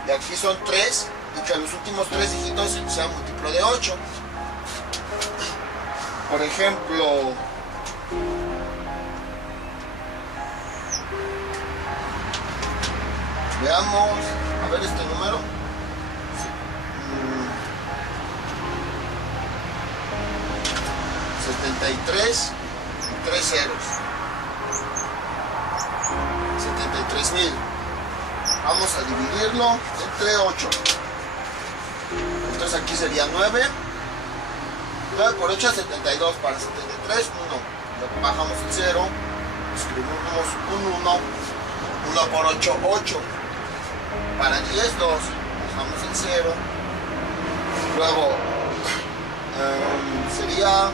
Y aquí son 3. Y que los últimos 3 dígitos sean múltiplo de 8. Por ejemplo, veamos, a ver este número. 73, 3 ceros. 73.000. Vamos a dividirlo entre 8. Entonces aquí sería 9. 9 por 8 es 72. Para 73, 1. Luego bajamos el 0. Escribimos un 1. 1 por 8, 8. Para 10, 2. Bajamos el 0. Luego sería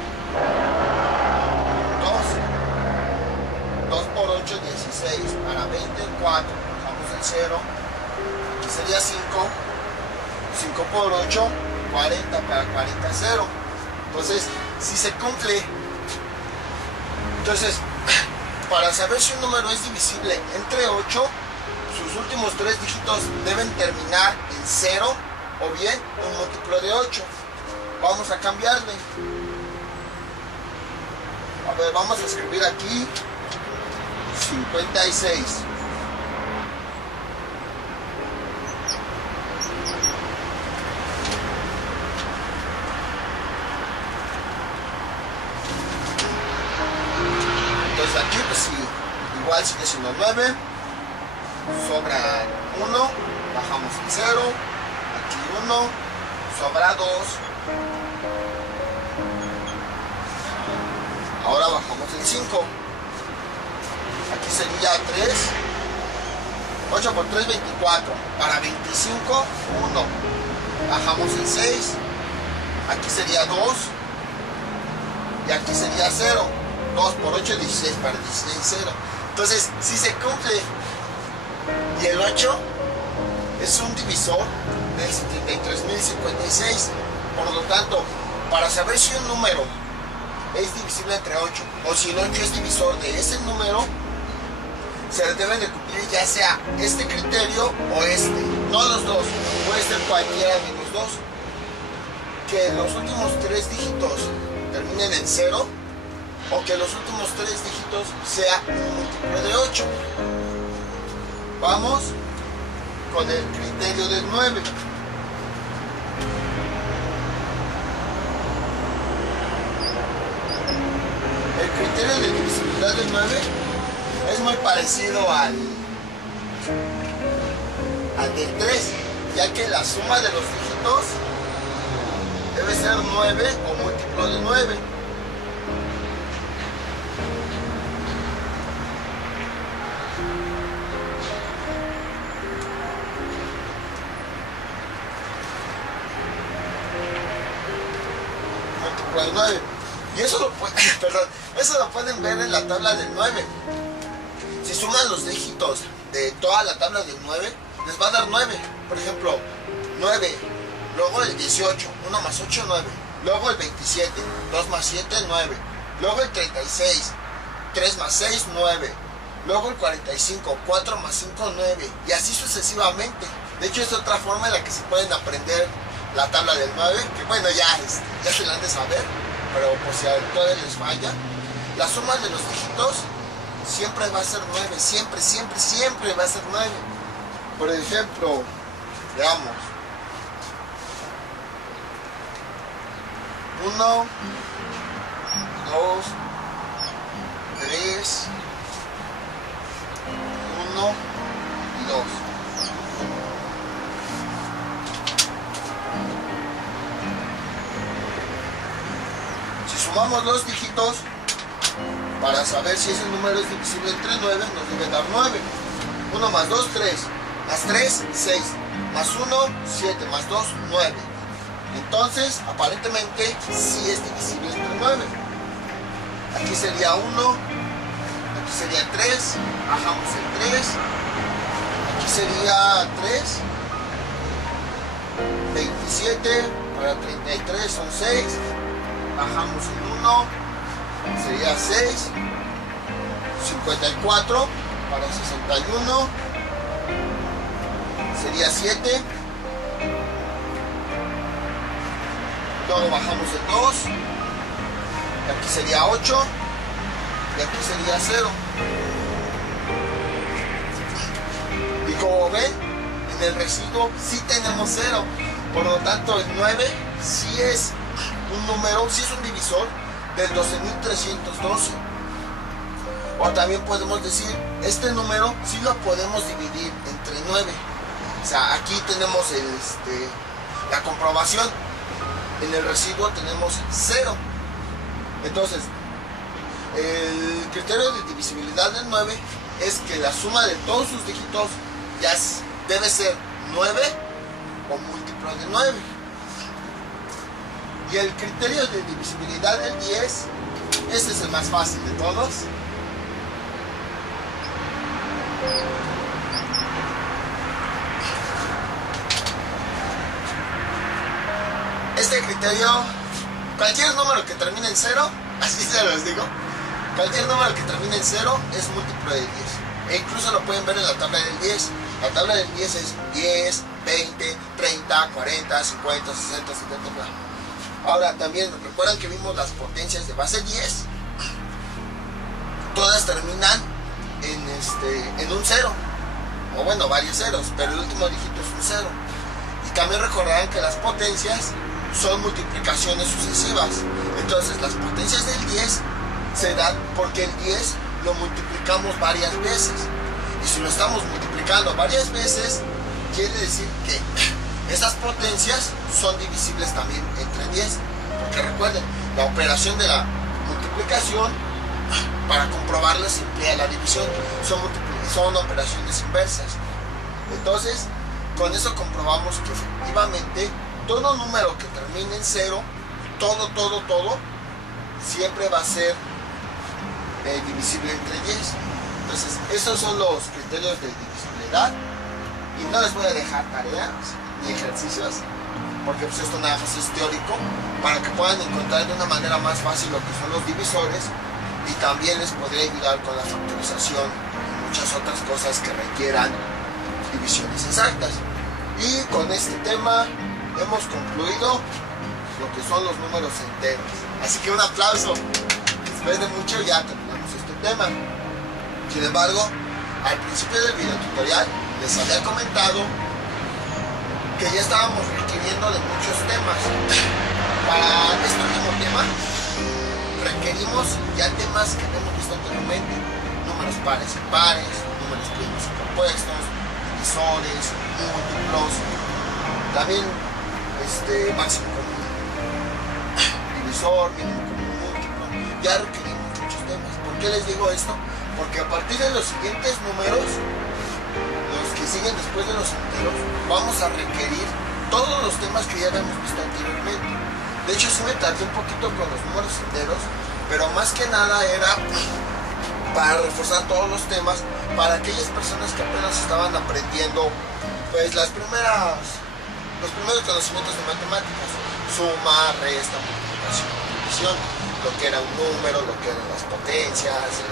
2 por 8, 16. Para 20, 4. Bajamos el 0. Aquí sería 5. 5 por 8, 40. Para 40, 0. Entonces, si se cumple. Entonces, para saber si un número es divisible entre 8, sus últimos 3 dígitos deben terminar en 0 o bien un múltiplo de 8. Vamos a cambiarle. A ver, vamos a escribir aquí 56. igual sigue siendo 9, sobra 1, bajamos el 0, aquí 1, sobra 2, ahora bajamos el 5, aquí sería 3, 8 por 3, 24, para 25, 1, bajamos el 6, aquí sería 2, y aquí sería 0, 2 por 8, 16, para 16, 0, entonces si se cumple, y el 8 es un divisor del 73.056, por lo tanto, para saber si un número es divisible entre 8, o si el 8 es divisor de ese número, se deben de cumplir ya sea este criterio o este, no los dos, puede ser cualquiera de los dos, que los últimos 3 dígitos terminen en 0, o que los últimos 3 dígitos sea un múltiplo de 8. Vamos con el criterio del 9. El criterio de divisibilidad del 9 es muy parecido al del 3, ya que la suma de los dígitos debe ser 9 o múltiplo de 9. Múltiplo de 9. Y eso lo, eso lo pueden ver en la tabla del 9. Si suman los dígitos de toda la tabla del 9, les va a dar 9. Por ejemplo, 9, luego el 18, 1 más 8, 9. Luego el 27, 2 más 7, 9. Luego el 36, 3 más 6, 9. Luego el 45, 4 más 5, 9. Y así sucesivamente. De hecho, es otra forma en la que se pueden aprender la tabla del 9, que bueno, ya se la han de saber, pero por si todavía les falla, la suma de los dígitos siempre va a ser 9, siempre, siempre, siempre va a ser 9. Por ejemplo, veamos. 1, 2, 3, 1 y 2. Si sumamos los dígitos, para saber si ese número es divisible entre 9, nos debe dar 9. 1 más 2, 3. Más 3, 6. Más 1, 7. Más 2, 9. Entonces, aparentemente, sí es divisible entre 9. Aquí sería 1. Aquí sería 3. Bajamos el 3. Aquí sería 3. 27. Para 33 son 6. Bajamos el 1. Sería 6. 54 para 61. Sería 7. Luego bajamos el 2. Y aquí sería 8. Y aquí sería 0. Y como ven, en el residuo sí tenemos 0. Por lo tanto, el 9 sí es un número, sí es un divisor del 12.312. O también podemos decir, este número sí lo podemos dividir entre 9. O sea, aquí tenemos la comprobación. En el residuo tenemos 0. Entonces, el criterio de divisibilidad del 9 es que la suma de todos sus dígitos ya debe ser 9 o múltiplo de 9. Y el criterio de divisibilidad del 10, este es el más fácil de todos. Este criterio, cualquier número que termine en 0, así se los digo, cualquier número que termine en 0 es múltiplo de 10. E incluso lo pueden ver en la tabla del 10. La tabla del 10 es 10, 20, 30, 40, 50, 60, 70, bla. Ahora también recuerdan que vimos las potencias de base 10. Todas terminan en un 0. O bueno, varios ceros, pero el último dígito es un 0. Y también recordarán que las potencias son multiplicaciones sucesivas. Entonces las potencias del 10 se dan porque el 10 lo multiplicamos varias veces. Y si lo estamos multiplicando varias veces, quiere decir que esas potencias son divisibles también entre 10. Porque recuerden, la operación de la multiplicación, para comprobarla, se emplea la división. Son operaciones inversas. Entonces, con eso comprobamos que efectivamente todo número que termine en 0, todo, siempre va a ser divisible entre 10. Entonces, esos son los criterios de divisibilidad. Y no les voy a dejar tareas ni ejercicios, porque pues esto nada más es teórico, para que puedan encontrar de una manera más fácil lo que son los divisores, y también les podría ayudar con la factorización y muchas otras cosas que requieran divisiones exactas. Y con este tema hemos concluido lo que son los números enteros. Así que un aplauso. Después de mucho ya terminamos este tema. Sin embargo, al principio del video tutorial les había comentado que ya estábamos requiriendo de muchos temas. Para este mismo tema requerimos ya temas que hemos visto anteriormente: números pares y impares, números primos y compuestos, divisores, múltiplos, también máximo común divisor, mínimo común múltiplo. Ya requerimos muchos temas. ¿Por qué les digo esto? Porque a partir de los siguientes números, los que siguen después de los enteros, vamos a requerir todos los temas que ya habíamos visto anteriormente. De hecho, sí me tardé un poquito con los números enteros, pero más que nada era para reforzar todos los temas para aquellas personas que apenas estaban aprendiendo pues los primeros conocimientos de matemáticas: suma, resta, multiplicación, división, lo que era un número, lo que eran las potencias,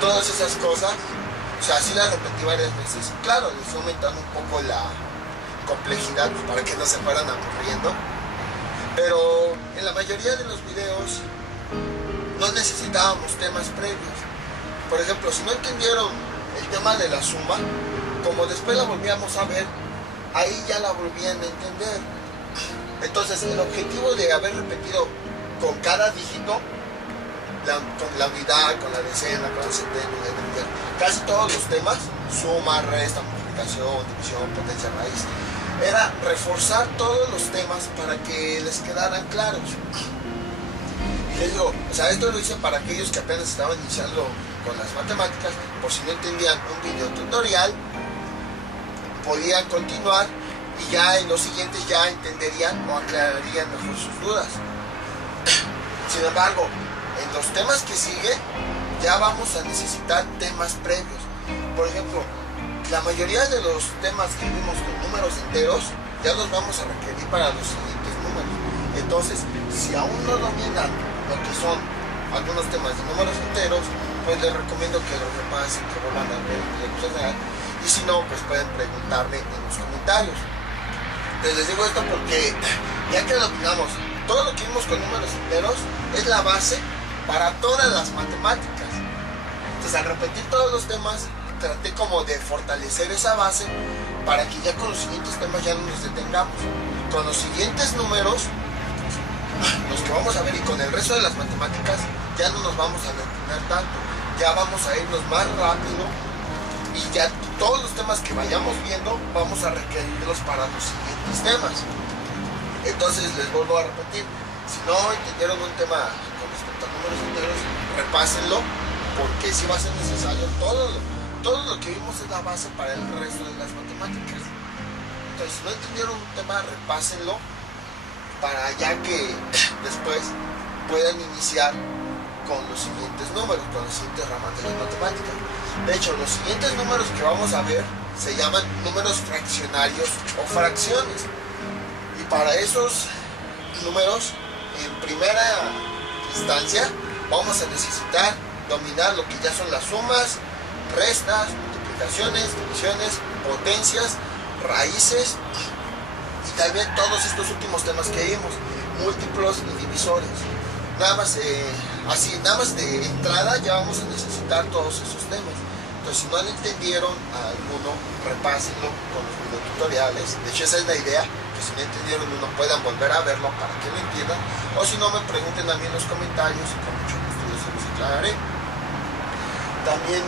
todas esas cosas. O sea, así las repetí varias veces. Claro, les fui aumentando un poco la complejidad para que no se fueran aburriendo, pero en la mayoría de los videos no necesitábamos temas previos. Por ejemplo, si no entendieron el tema de la suma, como después la volvíamos a ver, ahí ya la volvían a entender. Entonces, el objetivo de haber repetido con cada dígito, con la unidad, con la decena, con la centena, casi todos los temas: suma, resta, multiplicación, división, potencia, raíz, era reforzar todos los temas para que les quedaran claros. Y les digo, o sea, esto lo hice para aquellos que apenas estaban iniciando con las matemáticas. Por si no entendían un video tutorial, podían continuar y ya en los siguientes ya entenderían o aclararían mejor sus dudas. Sin embargo, en los temas que siguen ya vamos a necesitar temas previos. Por ejemplo, la mayoría de los temas que vimos con números enteros ya los vamos a requerir para los siguientes números. Entonces, si aún no dominan lo que son algunos temas de números enteros, pues les recomiendo que los repasen, que vuelvan a ver el video tutorial, y si no, pues pueden preguntarme en los comentarios. Les digo esto porque ya que dominamos todo lo que vimos con números enteros, es la base para todas las matemáticas. Entonces, al repetir todos los temas, traté como de fortalecer esa base para que ya con los siguientes temas ya no nos detengamos. Con los siguientes números, los que vamos a ver, y con el resto de las matemáticas, ya no nos vamos a detener tanto. Ya vamos a irnos más rápido y ya todos los temas que vayamos viendo vamos a requerirlos para los siguientes temas. Entonces, les vuelvo a repetir: si no entendieron un tema con respecto a números enteros, repásenlo, porque sí va a ser necesario. Todo lo que vimos es la base para el resto de las matemáticas. Entonces, si no entendieron un tema, repásenlo para ya que después puedan iniciar con los siguientes números, con las siguientes ramas de las matemáticas. De hecho, los siguientes números que vamos a ver se llaman números fraccionarios o fracciones. Y para esos números, en primera instancia, vamos a necesitar dominar lo que ya son las sumas, restas, multiplicaciones, divisiones, potencias, raíces, y también todos estos últimos temas que vimos: múltiplos y divisores. Nada más de entrada ya vamos a necesitar todos esos temas. Entonces, si no le entendieron a alguno, repásenlo con los videotutoriales. De hecho, esa es la idea, que si no entendieron uno puedan volver a verlo para que lo entiendan, o si no, me pregunten a mí en los comentarios y con mucho gusto yo se los aclararé. También,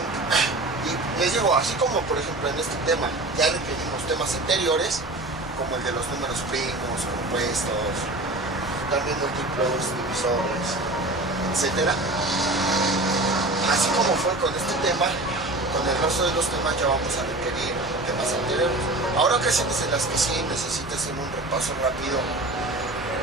y les digo, así como por ejemplo en este tema ya requerimos temas anteriores, como el de los números primos, compuestos, también múltiplos, divisores, etcétera. Así como fue con este tema, con el resto de los temas ya vamos a requerir temas anteriores. Habrá ocasiones en las que sí necesitas hacer un repaso rápido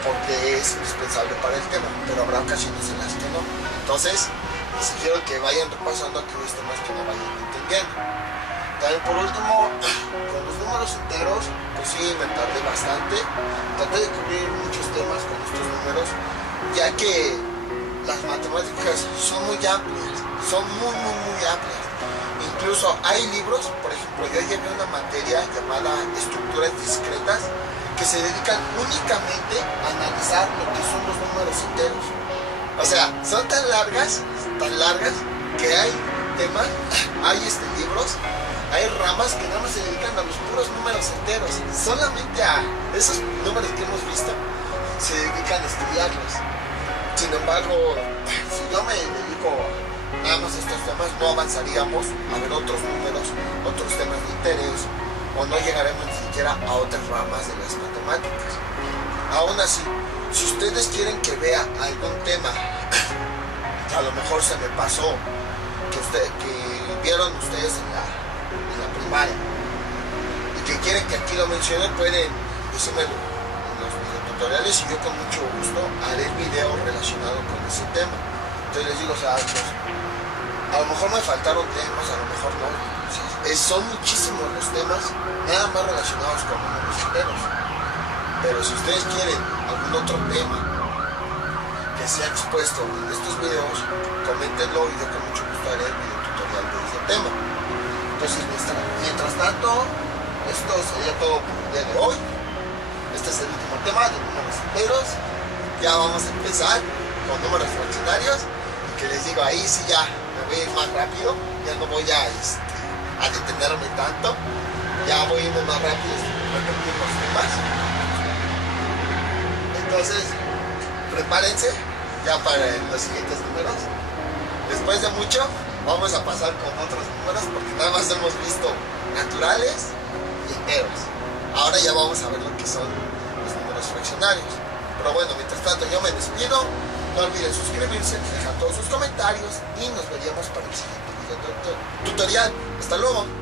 porque es indispensable para el tema, pero habrá ocasiones en las que no. Entonces, les sugiero que vayan repasando aquellos temas que no vayan entendiendo. También por último, con los números enteros, pues sí, me tardé bastante. Traté de cubrir muchos temas con estos números, ya que las matemáticas son muy amplias, son muy amplias. Incluso hay libros, por ejemplo, yo llevé una materia llamada estructuras discretas, que se dedican únicamente a analizar lo que son los números enteros. O sea, son tan largas, que hay temas, hay libros, hay ramas que nada más se dedican a los puros números enteros. Solamente a esos números que hemos visto se dedican a estudiarlos. Sin embargo, si yo me dedico nada más a estos temas, no avanzaríamos a ver otros números, otros temas de interés, o no llegaremos ni siquiera a otras ramas de las matemáticas. Aún así, si ustedes quieren que vea algún tema que a lo mejor se me pasó, que vieron ustedes en la primaria, y que quieren que aquí lo mencione, pueden decirme en los videotutoriales y yo con mucho gusto haré el video relacionado con ese tema. Entonces les digo, o sea, pues, a lo mejor me faltaron temas, a lo mejor no. Son muchísimos los temas, nada más relacionados con números enteros. Pero si ustedes quieren algún otro tema que sea expuesto en estos videos, coméntenlo y yo con mucho gusto haré el video tutorial de ese tema. Entonces, mientras tanto, esto sería todo por el día de hoy. Este es el último tema de números enteros. Ya vamos a empezar con números fraccionarios, y que les digo, ahí sí ya me voy a ir más rápido, ya no voy a detenerme tanto, ya voy a ir más rápido repetir los temas. Entonces, prepárense ya para los siguientes números. Después de mucho, vamos a pasar con otros números, porque nada más hemos visto naturales y enteros. Ahora ya vamos a ver lo que son los números fraccionarios. Pero bueno, mientras tanto yo me despido. No olviden suscribirse, dejar todos sus comentarios y nos veríamos para el siguiente video tutorial. Hasta luego.